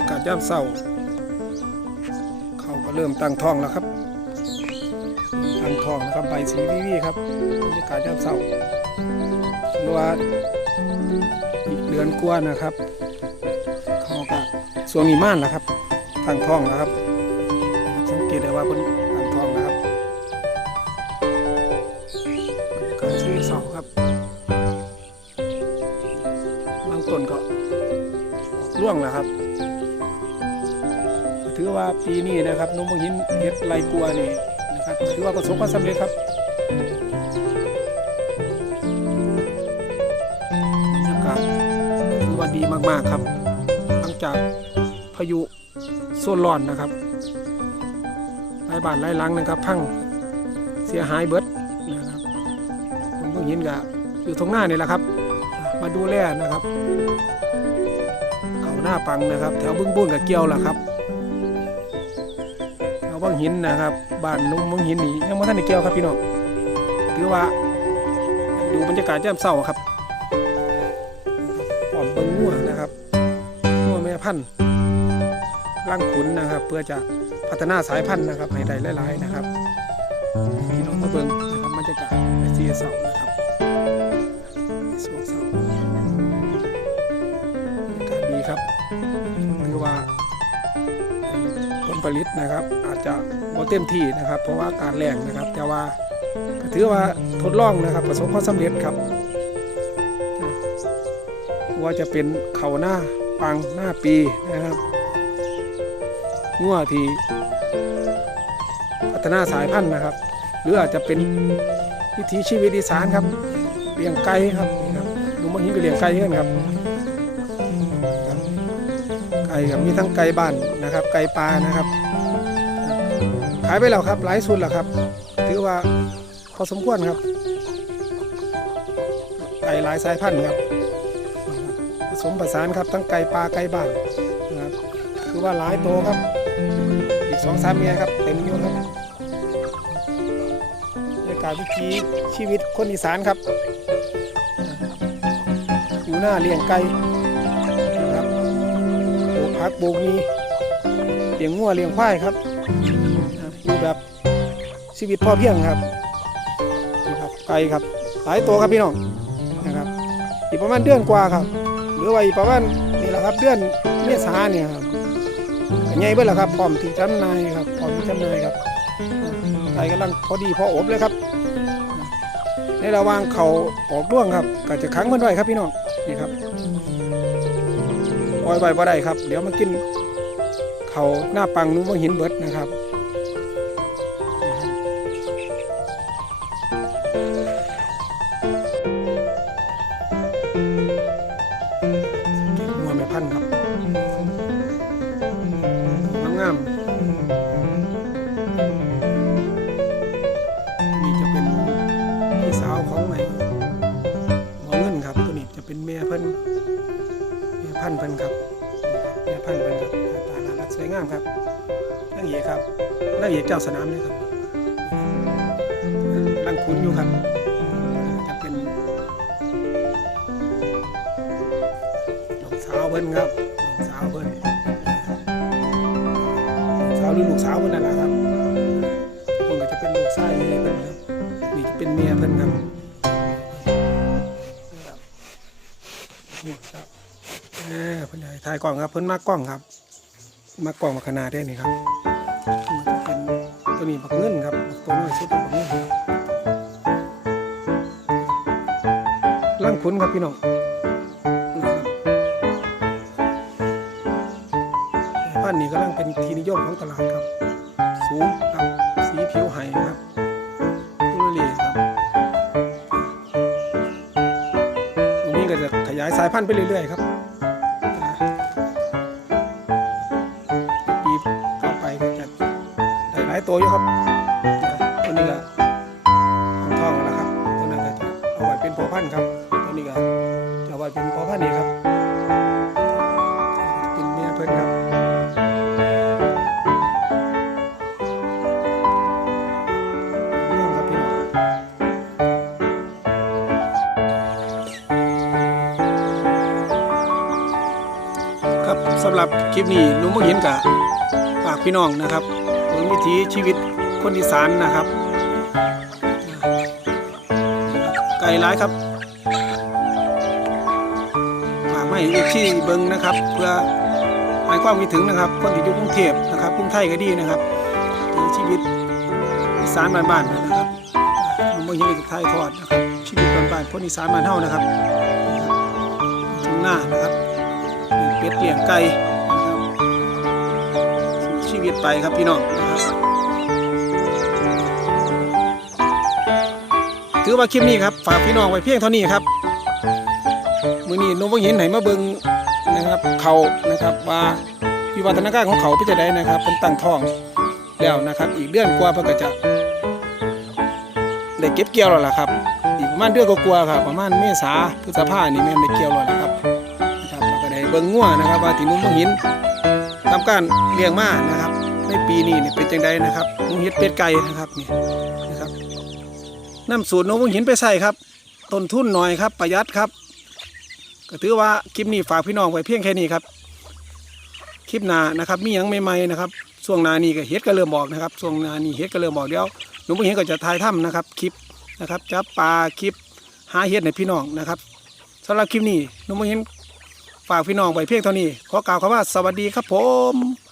ากาศย่ามเศร้า เขาก็เริ่มตั้งท้องแล้วครับ ตั้งท้องนะครับใบสีวิวีครับบรรยากาศย่ามเศร้าหรือว่าอีกเดือนกว่านะครับ เขาก็สวงมีม่านแล้วครับ ตั้งท้องแล้วครับ สังเกตได้ว่าเป็นตั้งท้องนะครับบรรยากาศสีเศร้าครับบางต้นก็ร่วงแล้วครับ ถือว่าปีนี้นะครับนุ่มหินเห็ดไรกลัวนี่นะครับถือว่าประสบความสำเร็จครับบรรยากาศถือว่าดีมากๆครับ หลังจากพายุโซนร้อนนะครับหลายบานหลายหลังนะครับ พังเสียหายเบิดนะครับนุ่มหินก็อยู่ตรงหน้านี่แหละครับ มาดูแลนะครับเขาหน้าปังนะครับ แถวบึ้งบุ้นกับเกียวล่ะครับ วบางหินนะครับบ้านนุ่มบางหินนี่ยังม่ทันได้เกี่ยวครับพี่น้องถือว่าดูบรรยากาศแจ่มเศร้าครับปอมเบิงงัวนะครับงัวแม่พันธุ์ร่างขุนนะครับ เพื่อจะพัฒนาสายพันธุ์นะครับให้ได้หลายๆนะครับพี่น้องมาเบิงนะครับบรรยากาศในสียเศร้านะครับสวงเศร้าบรรยากาศดีครับถือว่า ลผลิตนะครับ อาจจะบ่เต็มที่นะครับ เพราะว่ากาศแรงนะครับ แต่ว่าก็ถือว่าทดลองนะครับ ประสบความสำเร็จครับ ว่าจะเป็นเขาหน้าปังหน้าปีนะครับงัวที่พัฒนาสายพันธุ์นะครับ หรืออาจจะเป็นวิถีชีวิตอีสานครับเลี้ยงไก่ครับนี่ครับดูมาหินก็เลี้ยงไก่กันครับ ก่ครับมีทั้งไก่บ้านนะครับ ไก่ปลานะครับ ขายไปแล้วครับหลายสุดแล้วครับ ถือว่าพอสมควรครับไก่หลายสายพันธุ์ครับผสมผสานครับทั้งไก่ปลาไก่บ้านนะครับคือว่าหลายโตวครับ อีกสองสามเมียครับเต็มอยู่ครับบรรยากาศวิถีชีวิตคนอีสานครับอยู่หน้าเลี้ยงไก่ ผักปลูกมีเลี้ยงงัวเลี้ยงควายครับอยู่แบบชีวิตพอเพียงครับนี่ครับไก่ครับ หลายตัวครับพี่น้องนะครับ อีกประมาณเดือนกว่าครับ หรือว่าอีกประมาณนี่แหละครับเดือนเมษาเนี่ยครับใหญ่เบิดแล้วครับพร้อมที่จำนายครับพร้อมที่จำนายครับไก่กำลังพอดีพออบเลยครับในระหว่างเขาออกร่วงครับก็จะขังมันไว้ครับพี่น้องนี่ครับ ปล่อยไว้บ่ได้ครับ เดี๋ยวมันกินเขาหน้าปังนู้นว่าหินเบิดนะครับเก็บหัวแม่พันธุ์ครับงามนี่จะเป็นพี่สาวของไอ้หมอเงินครับ ตัวนี้จะเป็นแม่พิ่นแม่พันธุ์เพิ่นครับารักสวยงามครับนางเอกครับนางเอกเจ้าสนามเลยครับรังคุณอยู่ครับจะเป็นลูกสาวเพิ่นครับลูกสาวเพิ่นสาวหรือลูกสาวเพิ่นนั่นแหละครับเพิ่นก็จะเป็นลูกชายเพิ่นครับนี่จะเป็นเมียเพิ่นครับนี่ครับเออเพิ่นถ่ายกล้องครับเพิ่นมากกล้องครับ มากล้องมาขนาดได้นี่ครับจะเป็นตัวนี้บักเงินครับตัวน้อยสุดบักเงินร่างขุนครับพี่น้องนะครับพันธุ์นี้กำลังเป็นที่นิยมของตลาดครับ สูงครับสีผิวไหครับตุลลียครับตรงนี้ก็จะขยายสายพันธุ์ไปเรื่อยๆครับ ตัวอยู่ครับตัวนี้ก็ของทองแล้วครับตัวนั้นก็จะเอาไว้เป็นพอพันครับตัวนี้ก็จะเอาไว้เป็นพอพันนี่ครับเป็นเมียเพิ่อนครับครับพี่น้องครับสำหรับคลิปนี้ลุงบ่เห็นกับฝากพี่น้องนะครับ วิถีชีวิตคนอีสานนะครับ ไก่ร้ายครับฝากไม่เอฟซีเบิงนะครับ เพื่อให้ความคิดถึงนะครับ คนที่อยู่กรุงเทพนะครับกรุงไทยก็ดีนะครับชีวิตอีสานบ้านๆนะครับลุงบ่เห็นกับไทยทอดนะครับชีวิตบ้านๆคนอีสานบ้านเฮานะครับทุ่งนานะครับเปียงเป็ดเลี้ยงไก่ ชีวิตไปครับพี่น้องนะครับถือว่าคลิปนี้ครับฝากพี่น้องไว้เพียงเท่านี้ครับมือนี้นมวังหินไหนมาเบิงนะครับเขานะครับว่าวิวัฒนาการของเขาเป็นจะได้นะครับเป็นตั้งท้องแล้วนะครับ อีกเดือนกว่าเพื่อจะได้เก็บเกี่ยวแล้วล่ะครับ อีกประมาณเดือนกว่าครับประมาณเมษาพฤษภานี่แม่ได้เกี่ยวแล้วล่ะครับนะครับแล้วก็ได้เบิงงัวนะครับว่าที่นุ่มมังหิน ทำการเลี้ยงมานะครับ ในปีนี้เนี่ยเป็นจังไดนะครับหนุ่มเฮ็ดเป็ดไก่นะครับนี่นะครับน้ำสูตรหนุ่มมังหินไปใส่ครับต้นทุนหน่อยครับประหยัดครับก็ถือว่าคลิปนี้ฝากพี่น้องไว้เพียงแค่นี้ครับ คลิปหน้านะครับมียังใหม่ๆนะครับช่วงนานี้ก็เฮ็ดก็เริ่มบอกนะครับช่วงนานี้เฮ็ดก็เริ่มบอกเดี๋ยวหนุ่มมังหินก็จะถ่ายถ้ำนะครับคลิปนะครับจับปลาคลิปหาเฮ็ดในพี่น้องนะครับสำหรับคลิปนี้หนุ่มมังหิน ฝากพี่น้องไว้เพียงเท่านี้ ขอกล่าวคำว่าสวัสดีครับผม